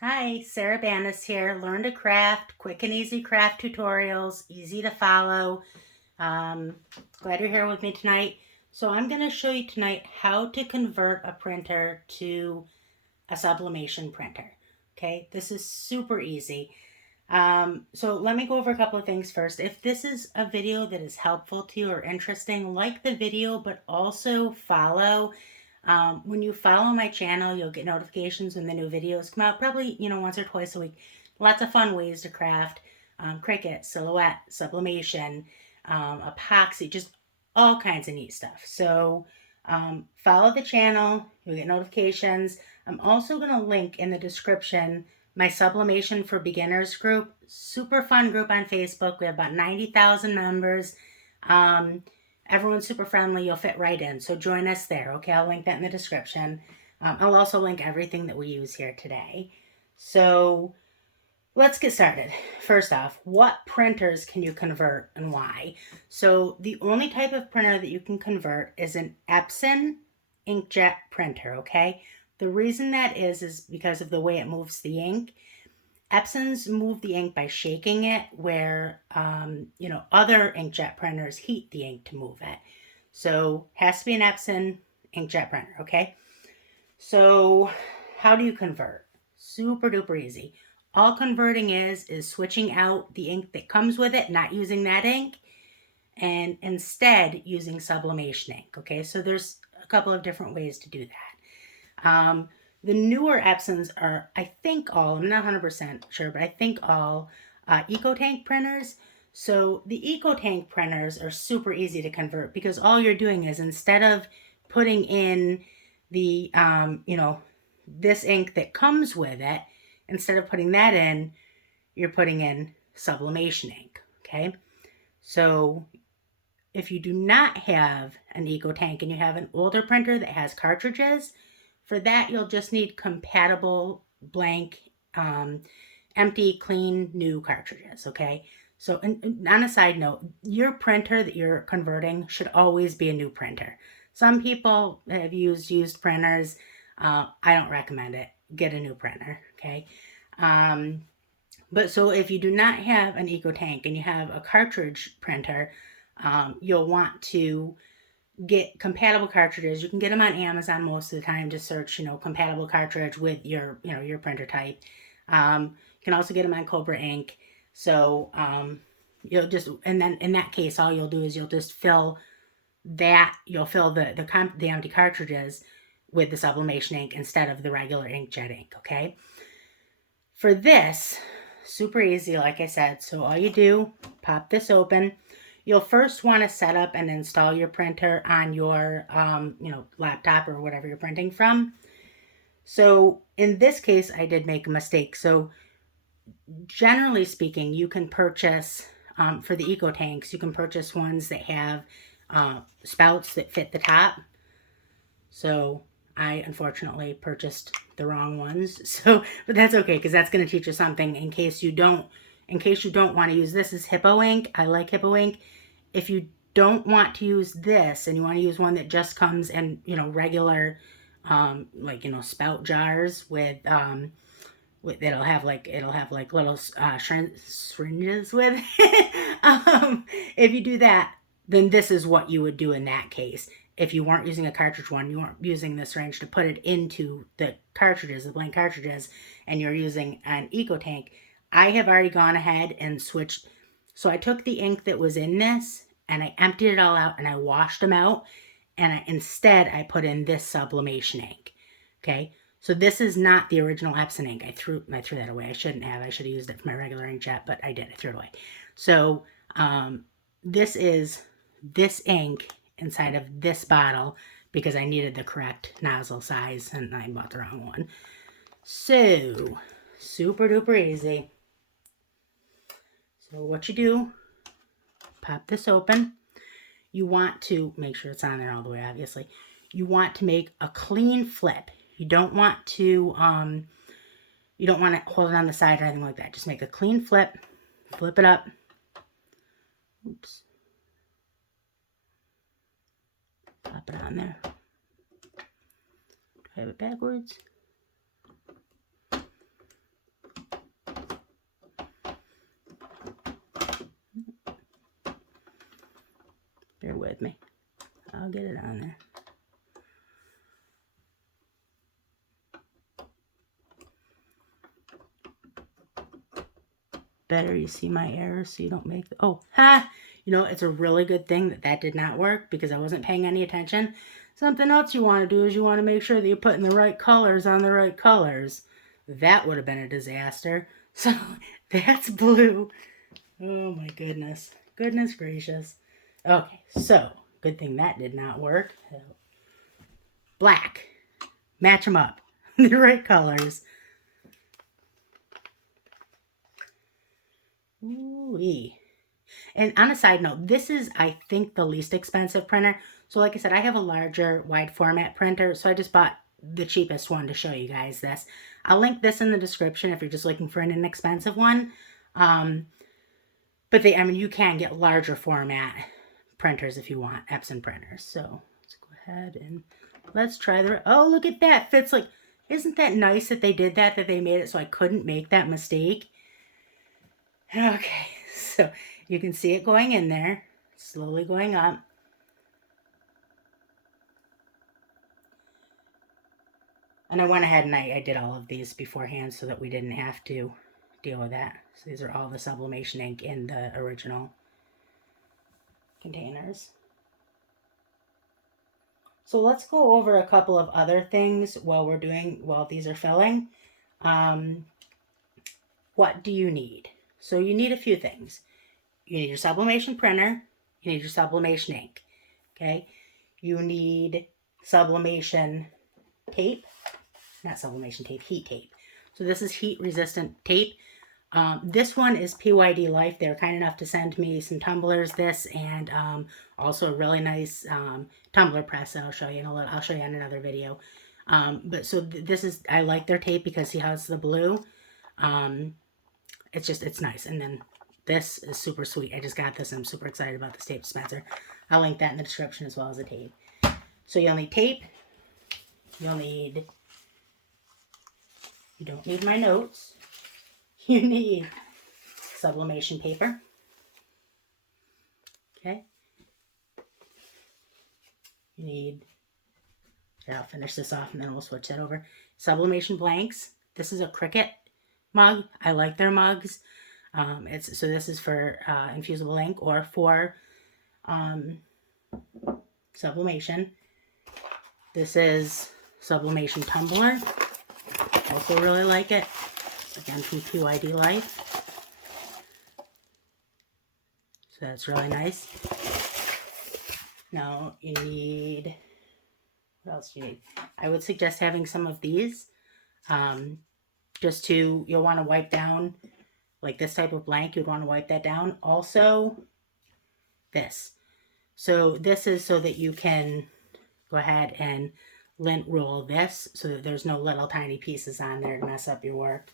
Hi, Sarah Banis here. Learn to craft, quick and easy craft tutorials, easy to follow. Um, Glad you're here with me tonight. So I'm going to show you tonight how to convert a printer to a sublimation printer. Okay, this is super easy. So let me go over a couple of things first. If this is a video that is helpful to you or interesting, like the video, but also follow. When you follow my channel, you'll get notifications when the new videos come out, probably, once or twice a week. Lots of fun ways to craft Cricut, silhouette, sublimation, epoxy, just all kinds of neat stuff. So follow the channel, you'll get notifications. I'm also going to link in the description my Sublimation for Beginners group. Super fun group on Facebook. We have about 90,000 members. Everyone's super friendly. You'll fit right in. So join us there. Okay, I'll link that in the description. I'll also link everything that we use here today. So let's get started. First off, what printers can you convert and why? So the only type of printer that you can convert is an Epson inkjet printer, okay? The reason that is because of the way it moves the ink. Epsons move the ink by shaking it, where other inkjet printers heat the ink to move it. So has to be an Epson inkjet printer, okay? So how do you convert? Super duper easy. All converting is switching out the ink that comes with it, not using that ink, and instead using sublimation ink, okay? So there's a couple of different ways to do that. The newer Epsons are, I think all, I'm not 100% sure, but I think all EcoTank printers. So the EcoTank printers are super easy to convert because all you're doing is, instead of putting in the, this ink that comes with it, instead of putting that in, you're putting in sublimation ink, okay? So if you do not have an EcoTank and you have an older printer that has cartridges, for that, you'll just need compatible blank, empty, clean, new cartridges, okay? So and on a side note, your printer that you're converting should always be a new printer. Some people have used printers. I don't recommend it. Get a new printer, okay? But so if you do not have an EcoTank and you have a cartridge printer, you'll want to get compatible cartridges. You can get them on Amazon most of the time. Just search, compatible cartridge with your printer type. You can also get them on Cobra Ink. So you'll just, and then in that case, all you'll do is you'll fill the empty cartridges with the sublimation ink instead of the regular inkjet ink. Okay. For this, super easy, like I said. So all you do, pop this open. You'll first want to set up and install your printer on your, laptop or whatever you're printing from. So in this case, I did make a mistake. So generally speaking, you can purchase, for the EcoTanks, you can purchase ones that have spouts that fit the top. So I unfortunately purchased the wrong ones. So, but that's okay, because that's going to teach you something in case you don't want to use this. Is Hippo ink. I like Hippo ink. If you don't want to use this and you want to use one that just comes in, regular, spout jars with it'll have like little syringes with it. If you do that, then this is what you would do in that case. If you weren't using a cartridge one, you weren't using the syringe to put it into the cartridges, the blank cartridges, and you're using an EcoTank. I have already gone ahead and switched. So I took the ink that was in this and I emptied it all out and I washed them out. And instead I put in this sublimation ink. Okay. So this is not the original Epson ink. I threw that away. I shouldn't have. I should have used it for my regular inkjet, but I did. I threw it away. So this is this ink inside of this bottle because I needed the correct nozzle size and I bought the wrong one. So super duper easy. So what you do, pop this open. You want to make sure it's on there all the way, obviously. You want to make a clean flip. You don't want to hold it on the side or anything like that. Just make a clean flip. Flip it up. Oops. Pop it on there. Do I have it backwards? with me. I'll get it on there. Better you see my errors so you don't make oh, ha! You know, it's a really good thing that that did not work because I wasn't paying any attention. Something else you want to do is you want to make sure that you're putting the right colors on the right colors. That would have been a disaster. So that's blue. Oh my goodness. Goodness gracious. Okay, so good thing that did not work. Black. Match them up. The right colors. Ooh-wee. And on a side note, this is, I think, the least expensive printer. So like I said, I have a larger wide format printer. So I just bought the cheapest one to show you guys this. I'll link this in the description if you're just looking for an inexpensive one. But I mean, you can get larger format printers if you want, Epson printers. So let's go ahead and let's try oh, look at that. Fits like, isn't that nice that they did that they made it so I couldn't make that mistake? Okay, so you can see it going in there, slowly going up. And I went ahead and I did all of these beforehand so that we didn't have to deal with that. So these are all the sublimation ink in the original containers. So let's go over a couple of other things while these are filling. What do you need? So you need a few things. You need your sublimation printer. You need your sublimation ink. Okay. You need sublimation tape. Not sublimation tape, heat tape. So this is heat resistant tape. This one is PYD Life. They were kind enough to send me some tumblers, this, and also a really nice tumbler press that I'll show you in a little. I'll show you in another video. But so this is, I like their tape because see how it's the blue. It's nice. And then this is super sweet. I just got this and I'm super excited about this tape dispenser. I'll link that in the description as well as the tape. So you'll need tape. You don't need my notes. You need sublimation paper. Okay. You need, I'll finish this off and then we'll switch that over. Sublimation blanks. This is a Cricut mug. I like their mugs. So this is for infusible ink or for sublimation. This is sublimation tumbler. Also really like it. Again, from PYD Life. So that's really nice. Now you need, what else do you need? I would suggest having some of these. You'll want to wipe down, like this type of blank, you'd want to wipe that down. Also, this. So this is so that you can go ahead and lint roll this so that there's no little tiny pieces on there to mess up your work.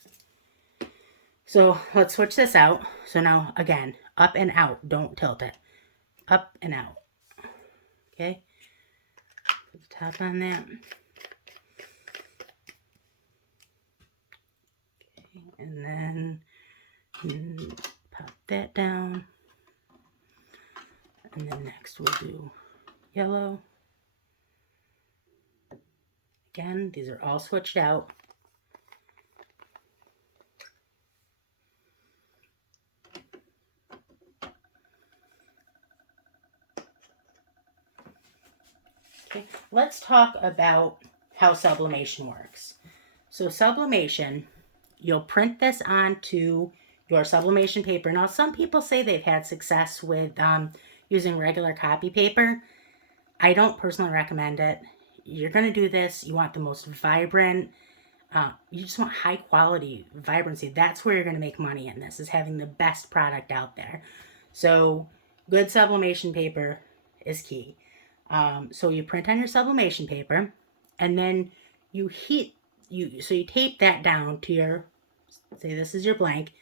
So let's switch this out. So now, again, up and out. Don't tilt it. Up and out. Okay. Put the top on that. Okay. And then pop that down. And then next we'll do yellow. Again, these are all switched out. Okay, let's talk about how sublimation works. So sublimation, you'll print this onto your sublimation paper. Now, some people say they've had success with using regular copy paper. I don't personally recommend it. You're going to do this. You want the most vibrant, you just want high quality vibrancy. That's where you're going to make money in this, is having the best product out there. So good sublimation paper is key. So you print on your sublimation paper and then you tape that down to your, say this is your blank.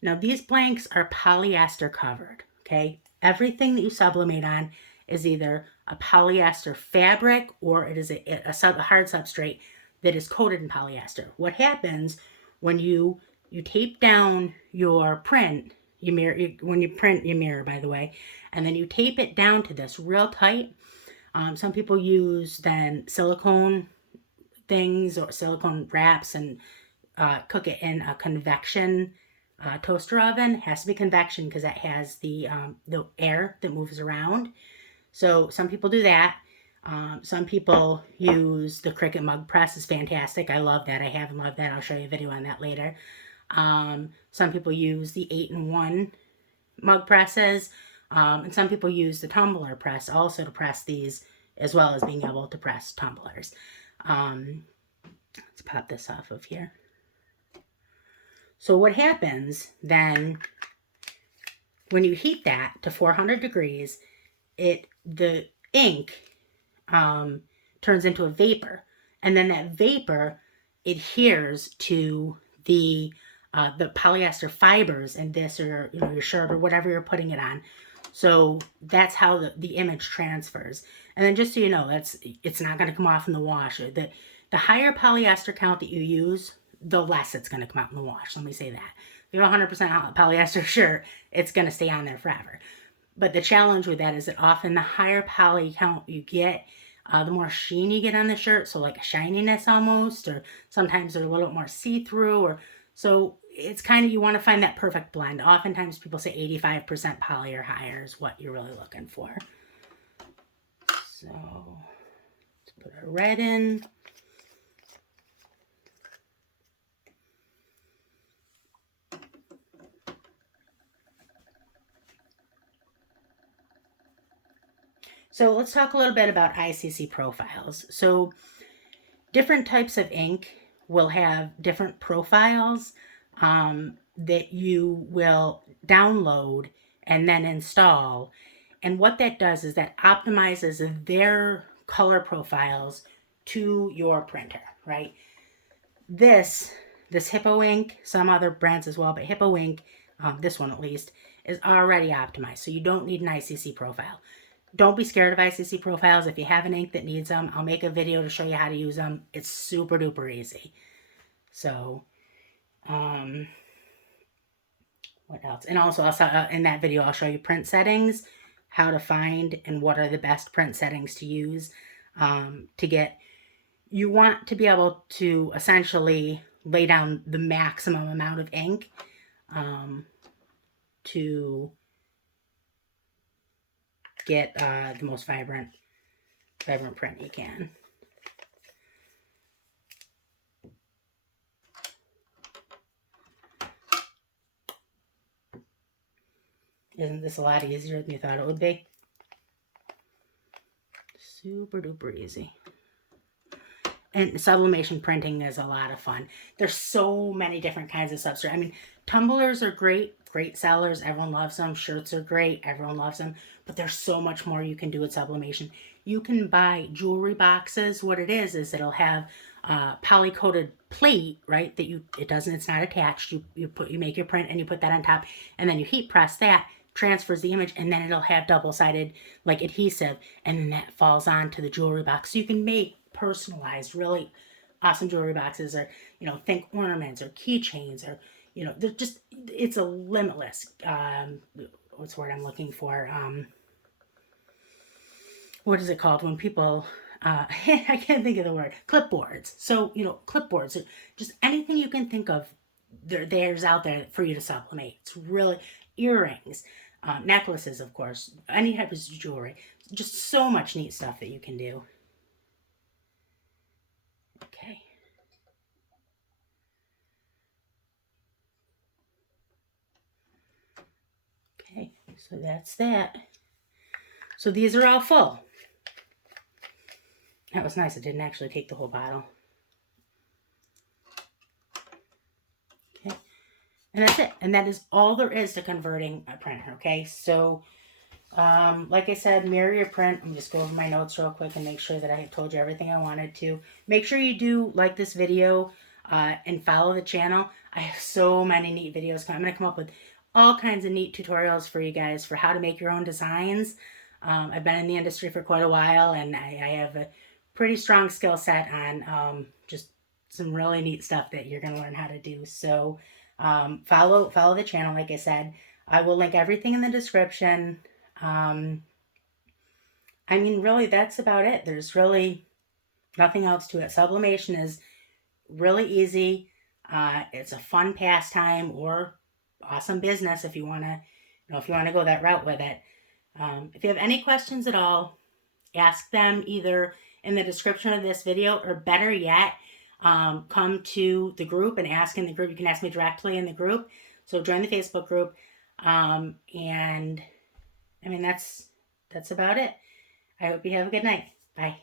Now these blanks are polyester covered, okay? Everything that you sublimate on is either a polyester fabric or it is a hard substrate that is coated in polyester. What happens when you tape down your print, You mirror, when you print, you mirror, by the way. And then you tape it down to this real tight. Some people use then silicone things or silicone wraps and cook it in a convection toaster oven. It has to be convection because that has the air that moves around. So some people do that. Some people use the Cricut mug press. It's fantastic. I love that. I have loved that. I'll show you a video on that later. Some people use the 8-in-1 mug presses. And some people use the tumbler press also to press these, as well as being able to press tumblers. Let's pop this off of here. So what happens then when you heat that to 400 degrees, the ink turns into a vapor, and then that vapor adheres to the polyester fibers in this, or your shirt or whatever you're putting it on. So that's how the image transfers. And then just so you know, it's not going to come off in the wash. The higher polyester count that you use, the less it's going to come out in the wash. Let me say that. If you have a 100% polyester shirt, it's going to stay on there forever. But the challenge with that is that often the higher poly count you get, the more sheen you get on the shirt. So like a shininess almost, or sometimes they're a little more see-through. Or so it's kind of, you want to find that perfect blend. Oftentimes people say 85% poly or higher is what you're really looking for. So let's put our red in. So let's talk a little bit about ICC profiles. So different types of ink will have different profiles that you will download and then install. And what that does is that optimizes their color profiles to your printer, right? This Hippo ink, some other brands as well, but Hippo ink, this one at least, is already optimized. So you don't need an ICC profile. Don't be scared of ICC profiles. If you have an ink that needs them, I'll make a video to show you how to use them. It's super duper easy. So, what else? And also, in that video, I'll show you print settings, how to find and what are the best print settings to use to get. You want to be able to essentially lay down the maximum amount of ink to get the most vibrant print you can. Isn't this a lot easier than you thought it would be? Super duper easy. And sublimation printing is a lot of fun. There's so many different kinds of substrate. I mean, tumblers are great sellers. Everyone loves them. Shirts are great. Everyone loves them. But there's so much more you can do with sublimation. You can buy jewelry boxes. What it is it'll have poly-coated plate, right? That it's not attached. You make your print and you put that on top, and then you heat press that, transfers the image, and then it'll have double-sided like adhesive, and then that falls onto the jewelry box. So you can make personalized, really awesome jewelry boxes, or think ornaments or keychains, or they're just, it's a limitless what's the word I'm looking for, what is it called when people I can't think of the word, clipboards. So clipboards, just anything you can think of, there's out there for you to sublimate. It's really, earrings, necklaces, of course, any type of jewelry, just so much neat stuff that you can do. Okay, so that's that. So these are all full. That was nice. I didn't actually take the whole bottle. Okay, and that's it. And that is all there is to converting a printer. Okay, so like I said, mirror your print. I'm just go over my notes real quick and make sure that I have told you everything I wanted to. Make sure you do like this video and follow the channel. I have so many neat videos coming. I'm going to come up with all kinds of neat tutorials for you guys for how to make your own designs. I've been in the industry for quite a while, and I have a pretty strong skill set on just some really neat stuff that you're going to learn how to do. So follow the channel, like I said. I will link everything in the description. Um, I mean, really, that's about it. There's really nothing else to it. Sublimation is really easy. It's a fun pastime or awesome business if you want to, if you want to go that route with it. If you have any questions at all, ask them either in the description of this video, or better yet, come to the group and ask in the group. You can ask me directly in the group. So join the Facebook group. And I mean, that's about it. I hope you have a good night. Bye.